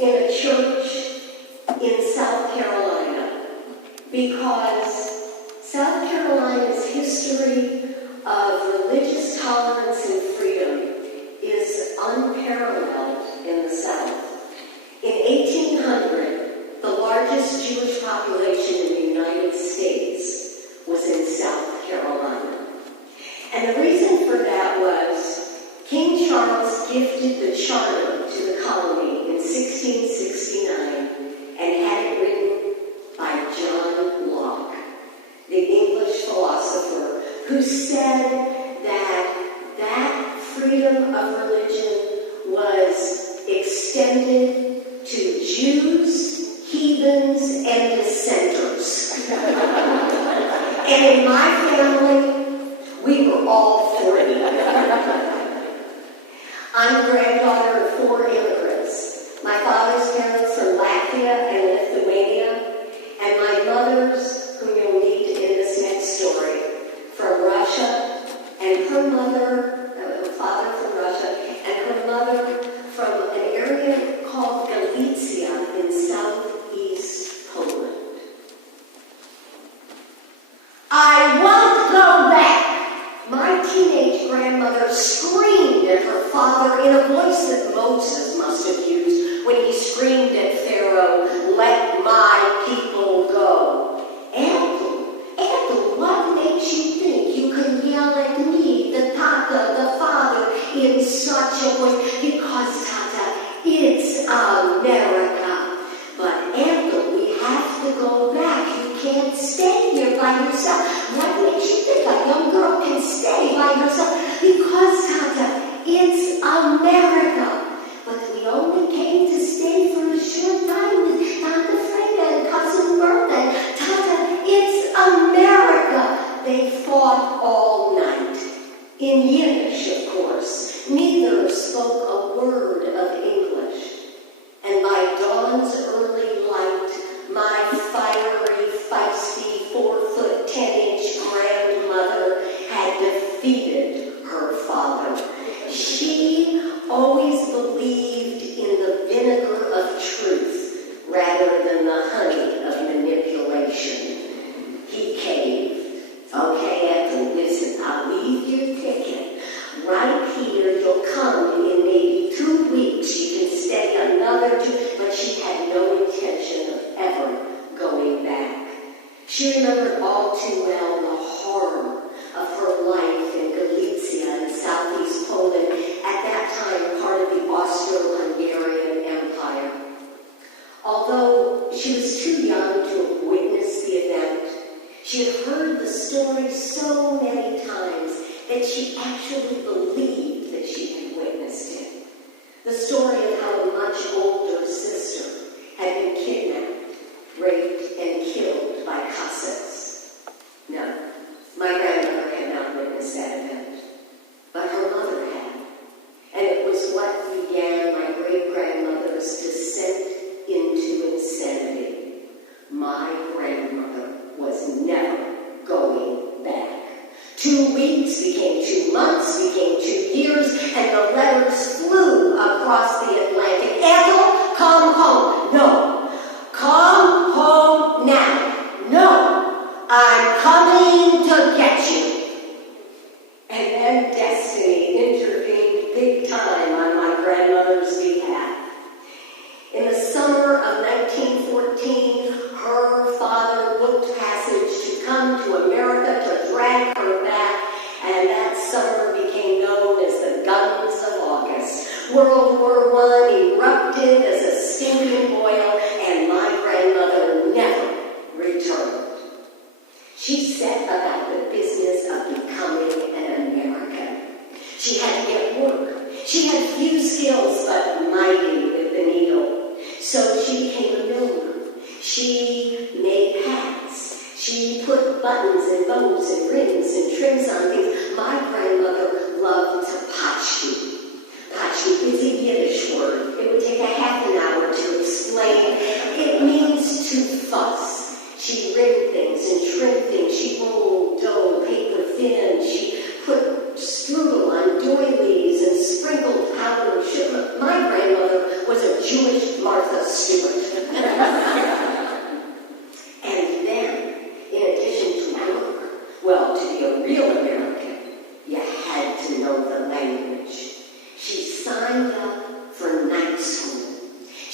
in a church in South Carolina, because South Carolina's history of religious tolerance and freedom is unparalleled in the South. In 1800, the largest Jewish population in the United States was in South Carolina. And the reason for that was King Charles gifted the charter to the colony in 1669 and had it written by John Locke, the English philosopher, who said that freedom of religion was extended to Jews, heathens, and dissenters. And in my family, we were all three. I'm the granddaughter of 4 immigrants. My father's parents from Latvia and Lithuania, and my mother's, whom you'll meet in this next story, from Russia, and her mother, her father from Russia, and her mother from an area called Galicia in southeast Poland. I won't go back! My teenage grandmother screamed at her father in a voice that Moses must have used when he screamed at Pharaoh, "Let my people go." Ethel, what makes you think you can yell at me, the Tata, the father, in such a voice? Because, Tata, it's America. But Ethel, we have to go back. You can't stay here by yourself. What makes you think a young girl can stay by herself? Because, Tata, it's America. But we only came to stay for a short time with Tata Freda and Cousin Bertha. Tata, it's America. They fought all night. In Yiddish, of course. Neither spoke a word of English. And by dawn's early light, my fiery, feisty, 4-foot, 10-inch grandmother had defeated her father. She always believed in the vinegar of truth rather than the honey of manipulation. He caved. Okay, Ethel, listen, I'll leave your ticket right here. You'll come in maybe 2 weeks. You can stay another 2, but she had no intention of ever going back. She remembered all too well the horror of her life in Galicia in southeast Poland, at that time part of the Austro-Hungarian Empire. Although she was too young to have witnessed the event, she had heard the story so many times that she actually believed that she had witnessed it. The story of how a much older sister had been kidnapped, raped, and killed by Cossacks. No, my grandmother had not witnessed that event, but her mother had. And it was what began my great-grandmother's descent into insanity. My grandmother was never going back. 2 weeks became 2 months, became 2 years, and the letters flew across the Atlantic. Ethel, come home. No. Come home now. No. I'm coming to get you. And then destiny intervened big time on my grandmother's behalf. In the summer of 1914, her father booked passage to come to America to drag her back, and that summer became known as the Guns of August. World War I erupted as a stinking boil, and my grandmother never returned. She set about the business of becoming an American. She had to get work. She had few skills, but mighty with the needle. So she became a milliner. She made hats. She put buttons and bows and rings and trims on things. My grandmother loved to patchwork. Patchwork is a Yiddish word. It would take a half an hour to explain. It means to fuss. She rigged things and trimmed things. She rolled dough, paper thin. She put strudel on doilies and sprinkled powder of sugar. My grandmother was a Jewish Martha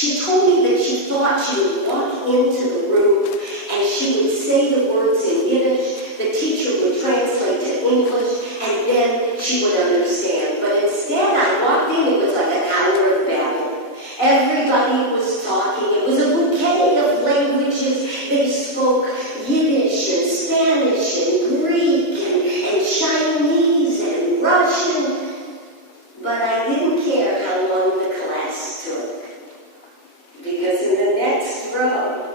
She told me that she thought she would walk into the room and she would say the words in Yiddish, the teacher would translate to English, and then she would understand. But instead, I walked in, it was like an hour of babble. Everybody was talking. It was a bouquet of languages. They spoke Yiddish and Spanish and Greek and Chinese and Russian. But I didn't care how long the class took. Because in the next row,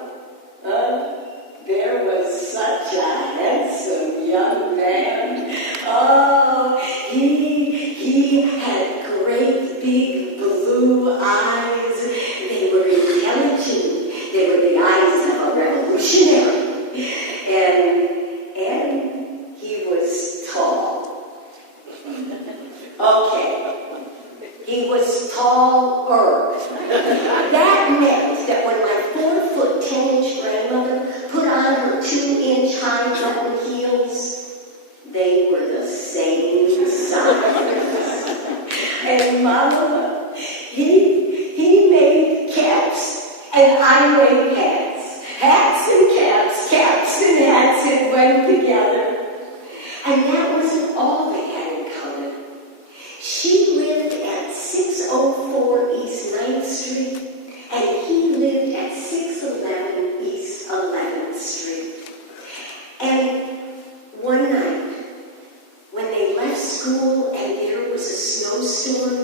there was such a handsome young man. Oh, he had great big blue eyes. They were intelligent. They were the eyes of a revolutionary. And he was tall. Okay. He was taller. That meant that when my 4-foot 10-inch grandmother put on her 2-inch high button heels, they were the same size. And Mama, he made caps and I made hats. Hats and caps, caps and hats, it went together. And that wasn't all they had in common. She lived at 604 East 9th Street, and he lived at 611 East 11th Street. And one night, when they left school and there was a snowstorm,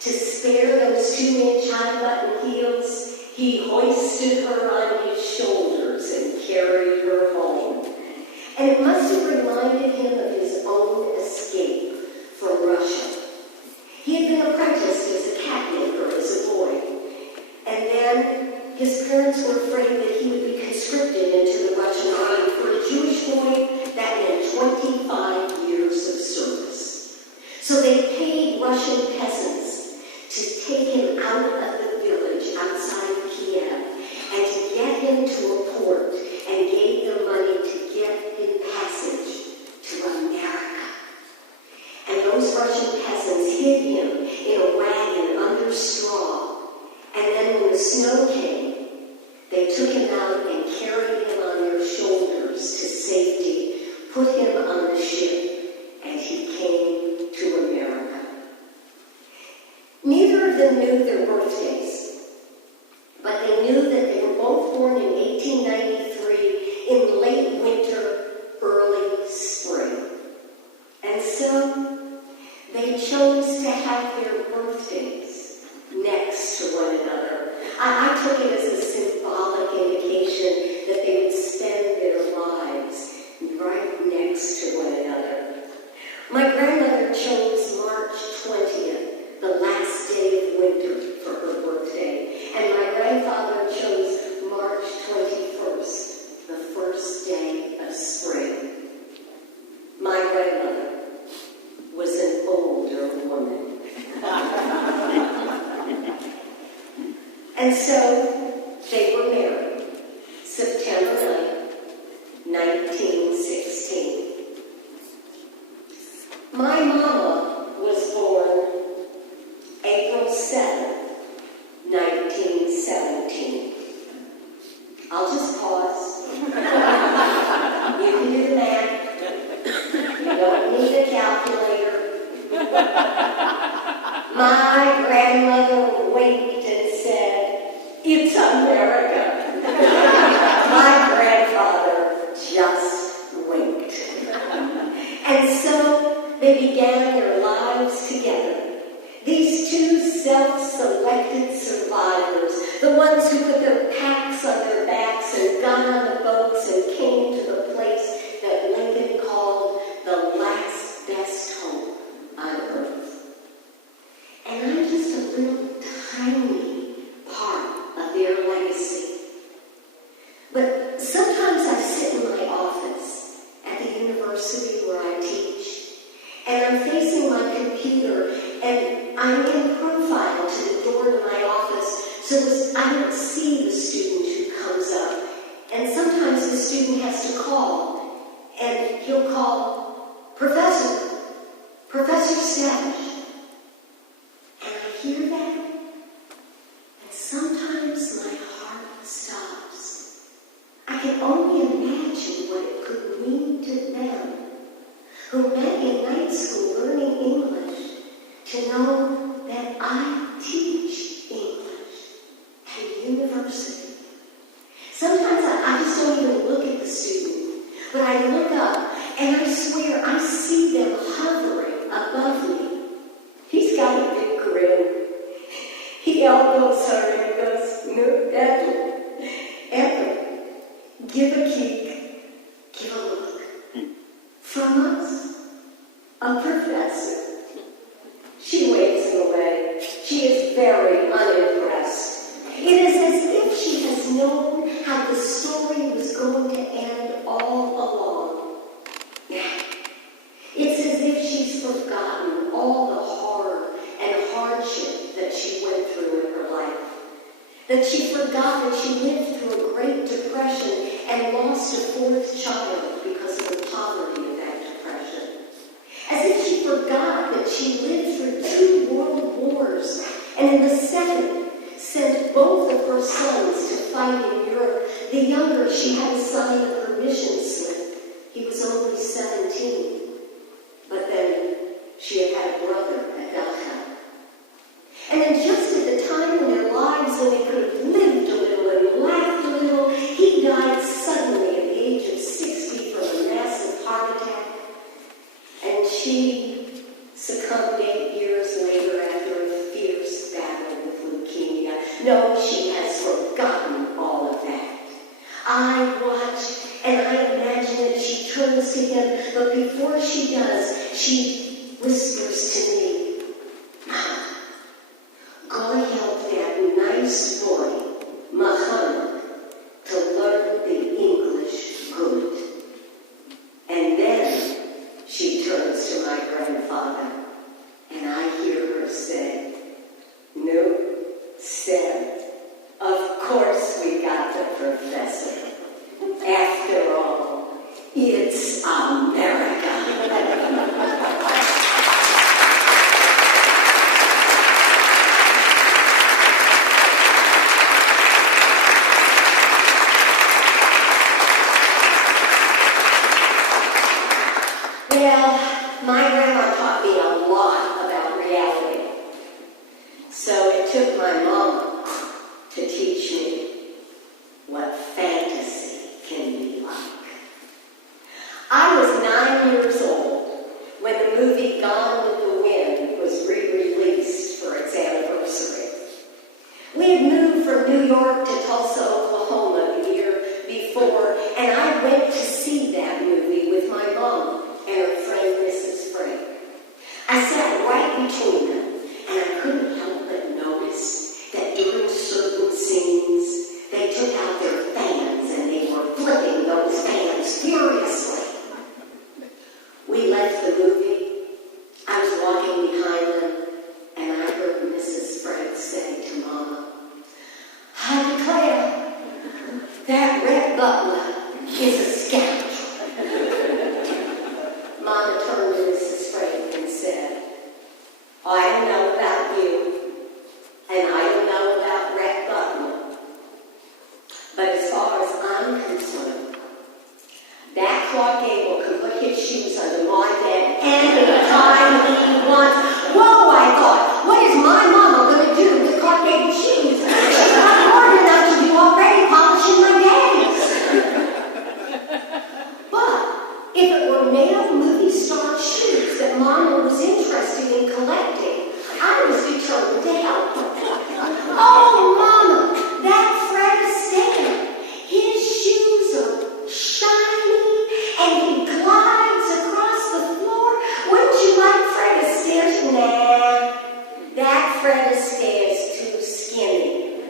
to spare those 2-inch high button heels, he hoisted her on his shoulders and carried her home. And it must have reminded him of his own escape from Russia. He had been apprenticed as a cat maker as a boy. And then his parents were afraid that he would be conscripted into the Russian army. For a Jewish boy, that meant 25 years of service. So they paid Russian peasants to take him out of the village outside Kiev and to get him to a port and gave them money to get him passage to America. And those Russian peasants hid him in a wagon under straw. And then when the snow came, they took him out and carried him on their shoulders to safety, put him on the ship, and he came to America. Neither of them knew their birthdays, but they knew that they were both born in 1893 in late winter, early spring. And so they chose to have their birthdays next to one another. I took it as a symbolic indication that they would spend their lives right next to one another. My grandmother chose March 20th, the last day of winter, for her birthday. And my grandfather chose March 21st, the first day of spring. My grandmother was an older woman. And so they were married September 9th, 1916. My mama was born April 7th, 1917. I'll just pause. You can do the math. You don't need a calculator. My grandmother winked and said, "It's America." My grandfather just winked. And so they began their lives together. These two self-selected survivors, the ones who put their packs on their backs and got on the boats and came to the place that Lincoln called the last best hope on earth. And I'm just a little tiny part of their legacy. But sometimes I sit in my office at the university where I teach, and I'm facing my computer, and I'm in profile to the door to my office, so I don't see the student who comes up. And sometimes the student has to call, and he'll call, Professor Stavish. And I hear that, and what it could mean to them, who met in night school learning English, to know that I teach English at university. Sometimes I just don't even look at the student, but I look up and I swear I see them hovering above me. He's got a big grin. He elbows her and goes, "No, Ethel, give a kick, give a look. From us, a professor." She waves him away. She is very unimpressed. It is as if she has known how the story was going to end all along. It's as if she's forgotten all the horror and hardship that she went through in her life. That she forgot that she lived through a Great Depression and lost a fourth child because of the poverty of that depression. As if she forgot that she lived through 2 world wars and in the second sent both of her sons to fight in Europe. The younger, she had to sign a permission slip. He was only 17. But then she had a brother at Dachau. And then just at the time in their lives when they could have lived a little and laughed a little, he died suddenly at the age of 60 from a massive heart attack. And she succumbed 8 years later after a fierce battle with leukemia. No, she has forgotten all of that. I watch and I imagine that she turns to him, but before she does, she whispers to me, "Mama, go help that nice boy, Muhammad, to learn the English good." And then she turns to my grandfather, and I hear her say, "No, Sam, of course we got the professor. After all, it's America." Well, my grandma taught me a lot about reality. So it took my mom to teach me what fantasy can be like. I was 9 years old when the movie Gone with the Wind was re-released for its anniversary. We had moved from New York to Tulsa, Oklahoma the year before, and I went to see that movie with my mom and her friend Mrs. Frank. I sat right between them, and I couldn't help but notice that during certain scenes, they took out their fans and they were flipping those fans furiously. We left the movie. I was walking behind them, and I heard Mrs. Frank say to Mama, "I declare, that Red Butler is a scoundrel." Mama turned to Mrs. Frank and said, "I don't know about you, and I don't know about Red Butler, but as far as I'm concerned, that Clark Gable can put his shoes under my bed any time he wants." Whoa, I thought, what is my mama going to do with Clark Gable's shoes? She's not important enough to do already polishing my daddy's. But if it were male movie star shoes that Mama was interested in collecting, I was determined to help her. "Oh, Mama, that Fred Astaire, his shoes are shiny and he glides across the floor. Wouldn't you like Fred Astaire's?" "Nah, that Fred Astaire's too skinny."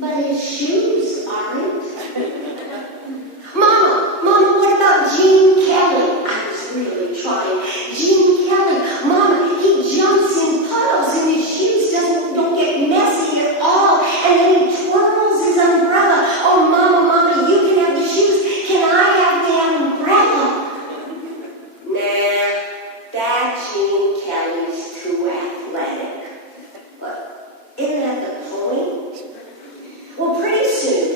"But his shoes aren't." Mama, what about Gene Kelly?" I was really trying. "Gene Kelly, Mama, he jumps in puddles and his shoes don't get messy at all, and then he twirls his umbrella. Oh, Mama, you can have the shoes. Can I have the umbrella?" "Nah, that Gene Kelly's too athletic." But isn't that the point? Well, pretty soon,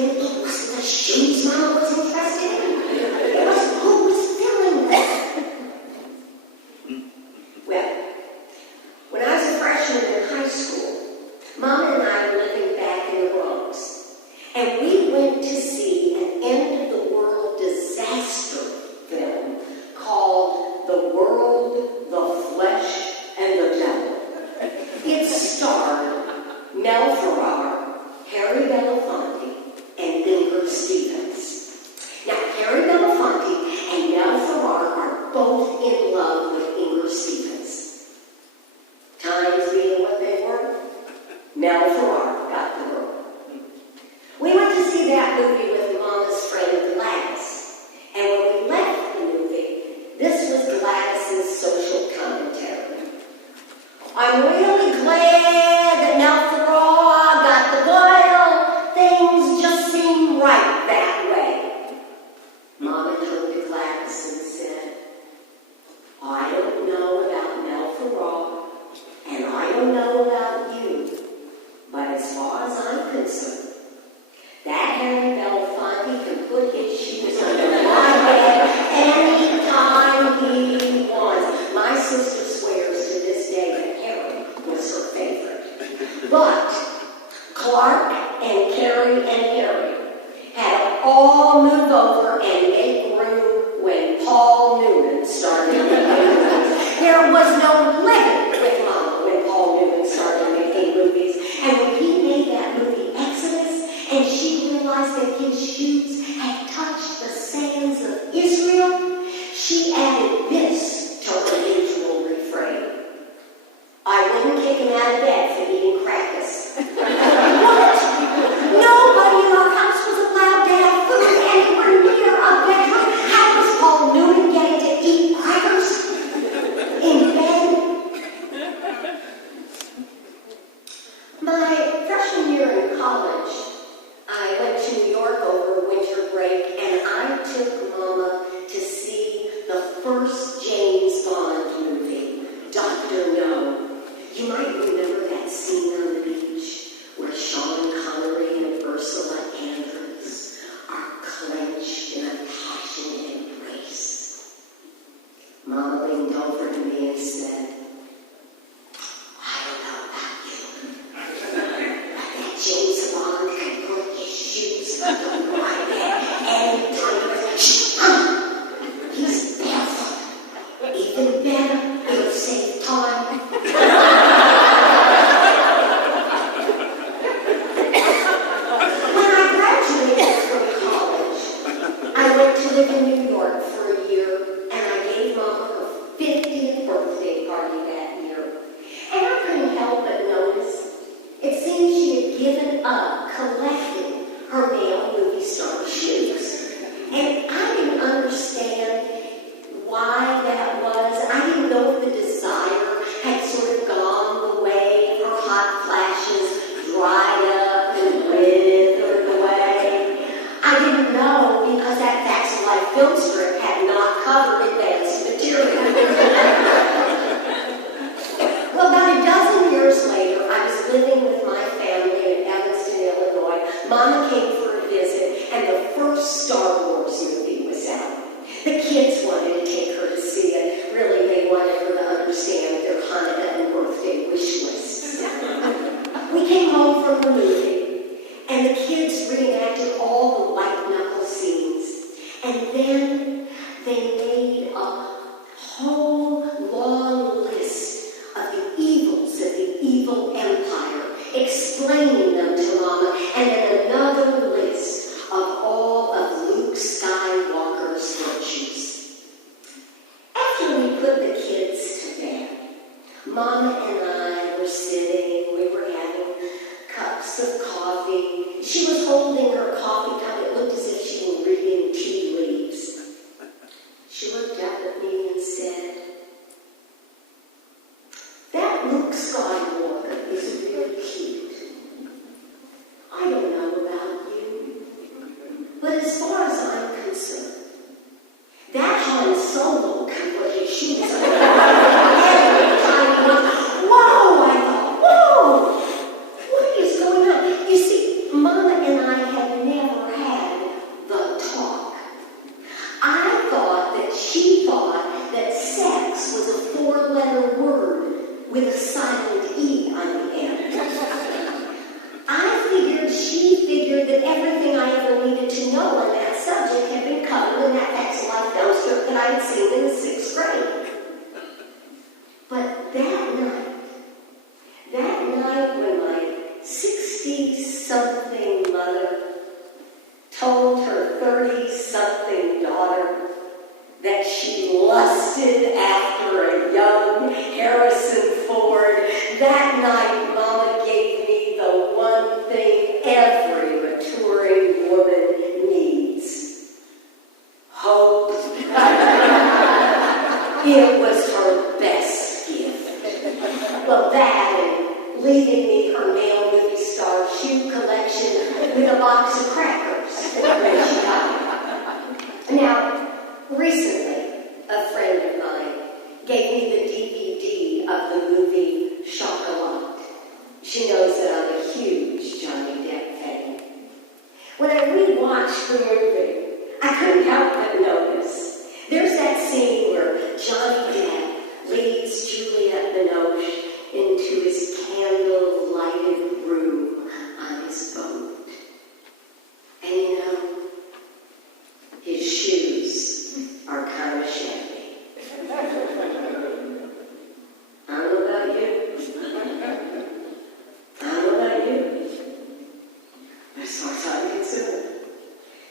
in, it wasn't the shoes Mama was interested in. It was who was filling them. Well, when I was a freshman in high school, Mama and I were living back in the Bronx, and we went to see an end-of-the-world disaster film called The World, the Flesh, and the Devil. It starred Mel Ferrar, Harry Belafonte, and Inger Stevens. Now, Harry Belafonte and Mel Ferrar are both in love with Inger Stevens. Times being what they were, Mel Ferrar got the girl. We went to see that movie with Mama's friend Gladys. And when we left the movie, this was Gladys's social commentary. I'm really glad that Mel Ferrar got the girl. Things just seem right that way. Mama turned to Gladys and said, I don't know about Mel Ferrar, and I don't know about you, but as far as I'm concerned, that Harry Belafonte can put his shoes under my bed anytime he wants. My sister swears to this day that Harry was her favorite. But Clark and Carrie and Harry had to all move over and make room when Paul Newman started making movies. There was no limit with Mama when Paul Newman started making movies. And when he made that movie Exodus, and she realized that his shoes had touched the sands of Israel, she added this to her usual refrain. I wouldn't kick him out of bed for eating crackers. What? Nobody in our house was allowed to have food anywhere near a bedroom. How was Paul Newman getting to eat crackers in bed? My freshman year in college, I went to New York over winter break, and I took Mama to see the first James Bond movie, Dr. No. You might remember that scene on the beach where Sean Connery and Ursula Andress are clenched in a passionate embrace. Mama leaned over to me and said, I don't know about you, but that James Bond can put his shoes under my bed anytime. He's barefoot. Even better, it'll save time. When I graduated from college, I went to live in New York for a year, and I gave Mama her 50th birthday party that year. And I couldn't help but notice, it seemed she had given up collecting her male movie star shoes. And I didn't understand why that was. I didn't know if the desire had sort of gone the way her hot flashes dried up and withered away. I didn't know because that Facts of Life film strip had not covered advanced material. Well, about a dozen years later, I was living with my family in Evanston, Illinois. Mama came for a visit, and the first Star Wars movie was out. The kids wanted to take her to see it. Really, they wanted her to understand their Hanukkah and birthday wish lists. We came home from the movie, and the kids reenacted all the white-knuckle scenes. And then they made a whole long list of the evils of the evil empire, explaining them to Mama, and then another list of all of Luke Skywalker's virtues. After we put the kids to bed, Mama and I were sitting, we were having cups of coffee. She was holding her coffee cup. It looked as if she were reading tea leaves. She looked up at me and said, that Luke Skywalker is really cute. I don't know about you, but as far as I'm concerned, that Han Solo can put his shoes on every time he wants. Whoa, I thought, whoa! box of crackers when she died. Now, recently, a friend of mine gave me the DVD of the movie Chocolat. She knows that I'm a huge Johnny Depp fan. When I rewatched the movie, I couldn't help but notice. There's that scene where Johnny Depp leads Juliette Binoche into his candle-lighted room on his boat. And you know, his shoes are kind of shabby. I don't know about you. I don't know about you. But as far as I'm concerned,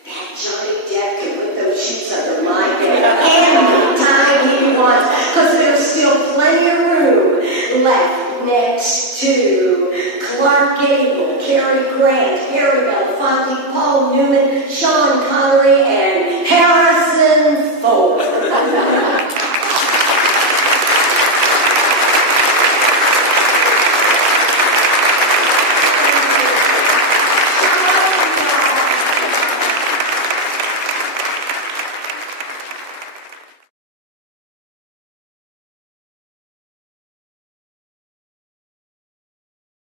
that Johnny Depp can put those shoes under my bed anytime he wants, because there's still plenty of room left next to Clark Gable, Cary Grant, Harry Belafonte, Paul Newman, Sean Connery, and Harrison Ford.